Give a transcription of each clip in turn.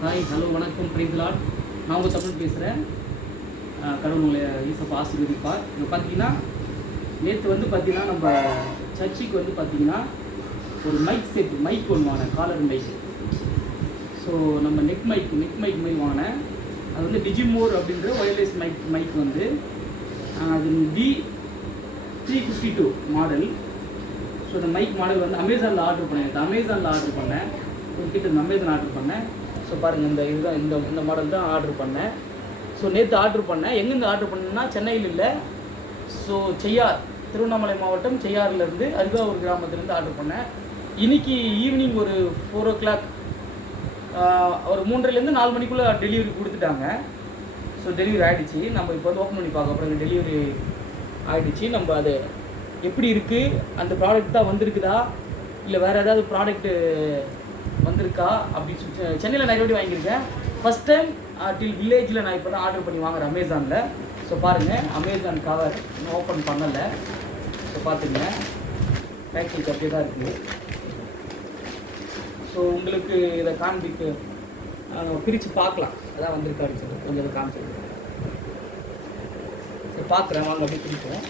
Hi hello வணக்கம் பிரைஸ்லாட். நான் உங்கள் தமிழ் பேசுகிறேன். கடவுள் உங்களை ஈசப்பா ஆசீர்வதிப்பார். இப்போ பார்த்தீங்கன்னா நேற்று வந்து பார்த்தீங்கன்னா நம்ம சர்ச்சுக்கு வந்து பார்த்தீங்கன்னா ஒரு மைக் செட் மைக் ஒன்று வாங்கினேன், காலர் மைக். ஸோ நம்ம நெக் மைக் மாதிரி வாங்கினேன். அது வந்து டிஜிமோர் அப்படின்ற ஒயர்லெஸ் மைக் வந்து அது D352 மாடல். ஸோ இந்த மைக் மாடல் வந்து அமேசானில் ஆர்டர் பண்ணேன். உங்ககிட்ட அமேசான் ஆர்டர் பண்ணேன். ஸோ பாருங்கள், இதுதான் இந்த மாடல் தான் ஆர்டர் பண்ணேன். ஸோ நேற்று ஆர்டர் பண்ணேன். எங்கேருந்து ஆர்டர் பண்ணேன்னா சென்னையில் இல்லை, ஸோ செய்யார், திருவண்ணாமலை மாவட்டம் செய்யாறிலேருந்து அருகாவூர் கிராமத்துலேருந்து ஆர்டர் பண்ணேன். இன்றைக்கி ஈவினிங் ஒரு 4 o'clock, ஒரு 3:30லேருந்து 4 மணிக்குள்ளே டெலிவரி கொடுத்துட்டாங்க. ஸோ டெலிவரி ஆகிடுச்சு. நம்ம இப்போ வந்து ஓப்பன் பண்ணி பார்க்க அப்புறம் டெலிவரி ஆகிடுச்சு. நம்ம அது எப்படி இருக்குது, அந்த ப்ராடக்ட் தான் வந்திருக்குதா இல்லை வேறு ஏதாவது ப்ராடக்ட்டு வந்திருக்கா அப்படின்னு சொல்லி சென்னையில் நிறைய வாட்டி வாங்கியிருக்கேன். ஃபஸ்ட் டைம் டில் வில்லேஜில் நான் இப்போ தான் ஆர்டர் பண்ணி வாங்குறேன் அமேசானில். ஸோ பாருங்கள், அமேசான் கவர் இன்னும் ஓப்பன் பண்ணலை. ஸோ பார்த்துங்க, பேக்கிங் அப்படியே தான் இருக்குது. ஸோ உங்களுக்கு இதை பிரித்து பார்க்கலாம், அதான் வந்திருக்காருன்னு சொல்லி கொஞ்சம் இதை காமிச்சிருக்கேன். ஸோ பார்க்குறேன், வாங்க அப்படியே பிரிப்போம்.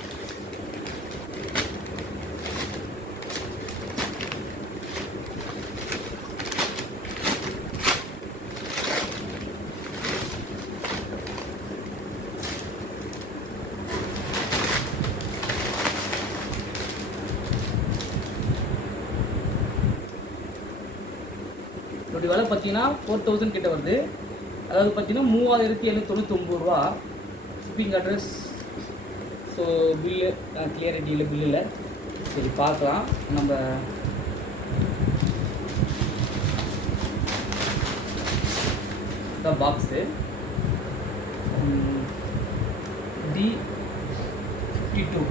இப்படி விலை பார்த்தீங்கன்னா 4000 கிட்ட வருது. அதாவது பார்த்தீங்கன்னா 3799 ரூபா. Shipping address. So bill clarity இல்லை, பில்லில். சரி பார்க்கலாம். நம்ம தான் பாக்ஸு D52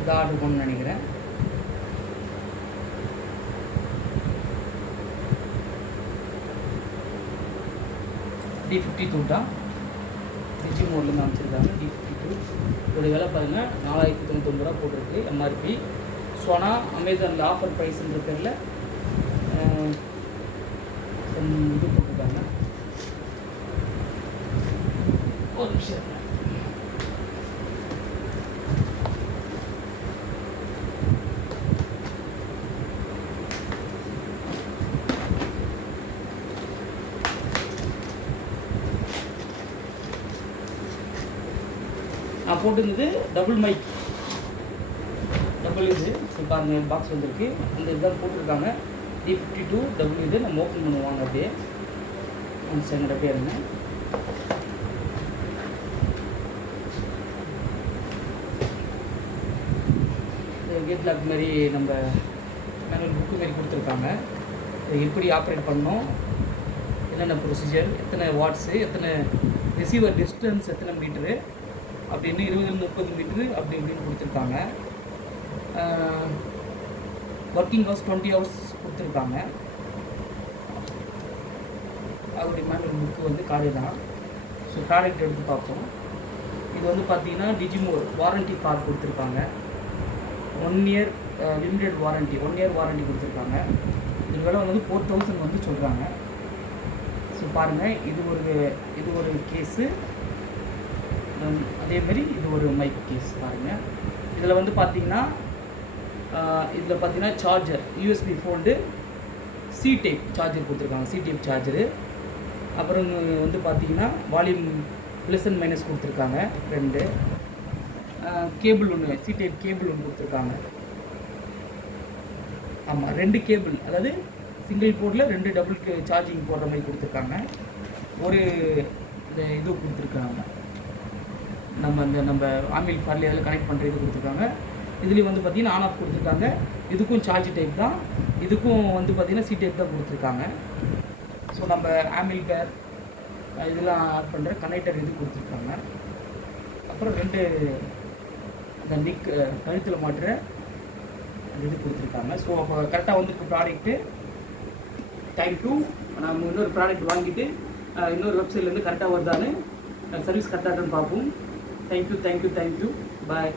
இதை ஆர்டர் பண்ணணும்னு நினைக்கிறேன். D52 தான் டிஜி மோட்லேருந்து அமைச்சிருக்காங்க. D52 இதோடைய விலை பாருங்கள், 4099 ரூபா போட்டிருக்கு எம்ஆர்பி. ஸோ ஆனால் அமேசானில் ஆஃபர் ப்ரைஸுன்ற பேரில் இது போட்டிருக்காங்க. ஒரு நிமிஷம். நான் போட்டுருந்தது டபுள் மைக், டபுள் இது. பாருங்க, பாக்ஸ் வந்துருக்கு. அந்த இதுதான் போட்டிருக்காங்க D52 டபுள் இது. நம்ம ஓப்பன் பண்ணுவாங்க அப்படியே. ஒன் செகண்ட் அப்படியே இருங்க. கேட் லாக் மாதிரி நம்ம மேனுவல் புக்கு மாரி கொடுத்துருக்காங்க. எப்படி ஆப்ரேட் பண்ணணும், என்னென்ன ப்ரொசீஜர், எத்தனை வாட்ஸு, எத்தனை ரிசீவர் டிஸ்டன்ஸ், எத்தனை மீட்ரு அப்படின்னு 20-30 மீட்ரு அப்படி இப்படின்னு கொடுத்துருக்காங்க. ஒர்க்கிங் ஹவர்ஸ் 20 hours கொடுத்துருக்காங்க. அதோடைய மேனுவல் புக்கு வந்து கார்டு தான். ஸோ ப்ராடக்ட் எடுத்து பார்ப்போம். இது வந்து பார்த்தீங்கன்னா டிஜிமோர் வாரண்ட்டி கார்டு கொடுத்துருக்காங்க. 1 year limited warranty, 1 year warranty கொடுத்துருக்காங்க. இது விலை வந்து 4000 வந்து சொல்கிறாங்க. ஸோ பாருங்கள், இது ஒரு கேஸு. அதேமாரி இது ஒரு மைக் கேஸ் பாருங்கள். இதில் வந்து பார்த்தீங்கன்னா charger USB fold, C type charger கொடுத்துருக்காங்க. C type charger. அப்புறம் வந்து பார்த்தீங்கன்னா வால்யூம் ப்ளஸ் அண்ட் மைனஸ் கொடுத்துருக்காங்க. 2 கேபிள் ஒன்று, C டைப் கேபிள் ஒன்று கொடுத்துருக்காங்க. ஆமாம், 2 கேபிள், அதாவது சிங்கிள் போர்டில் 2 டபுள் சார்ஜிங் போடுற மாதிரி கொடுத்துருக்காங்க. ஒரு இந்த இது கொடுத்துருக்காங்க, நம்ம ஆமில் ஃபார்லி அதில் கனெக்ட் பண்ணுற இது கொடுத்துருக்காங்க. இதுலேயும் வந்து பார்த்திங்கன்னா ஆன் ஆஃப் கொடுத்துருக்காங்க. இதுக்கும் சார்ஜ் டைப் தான், இதுக்கும் வந்து பார்த்திங்கன்னா C டைப் தான் கொடுத்துருக்காங்க. ஸோ நம்ம ஆமில் பேர் இதெல்லாம் ஆட் பண்ணுற கனெக்டர் இது கொடுத்துருக்காங்க. அப்புறம் 2 அந்த நிக் கழுத்தில் மாட்டுற இது கொடுத்துருக்காங்க. ஸோ அப்போ கரெக்டாக வந்துருக்கு ப்ராடக்ட்டு. தேங்க்யூ. நம்ம இன்னொரு ப்ராடக்ட் வாங்கிட்டு இன்னொரு வெப்சைட்லேருந்து கரெக்டாக வருதான்னு சர்வீஸ் கரெக்டாக பார்ப்போம். தேங்க்யூ. பாய்.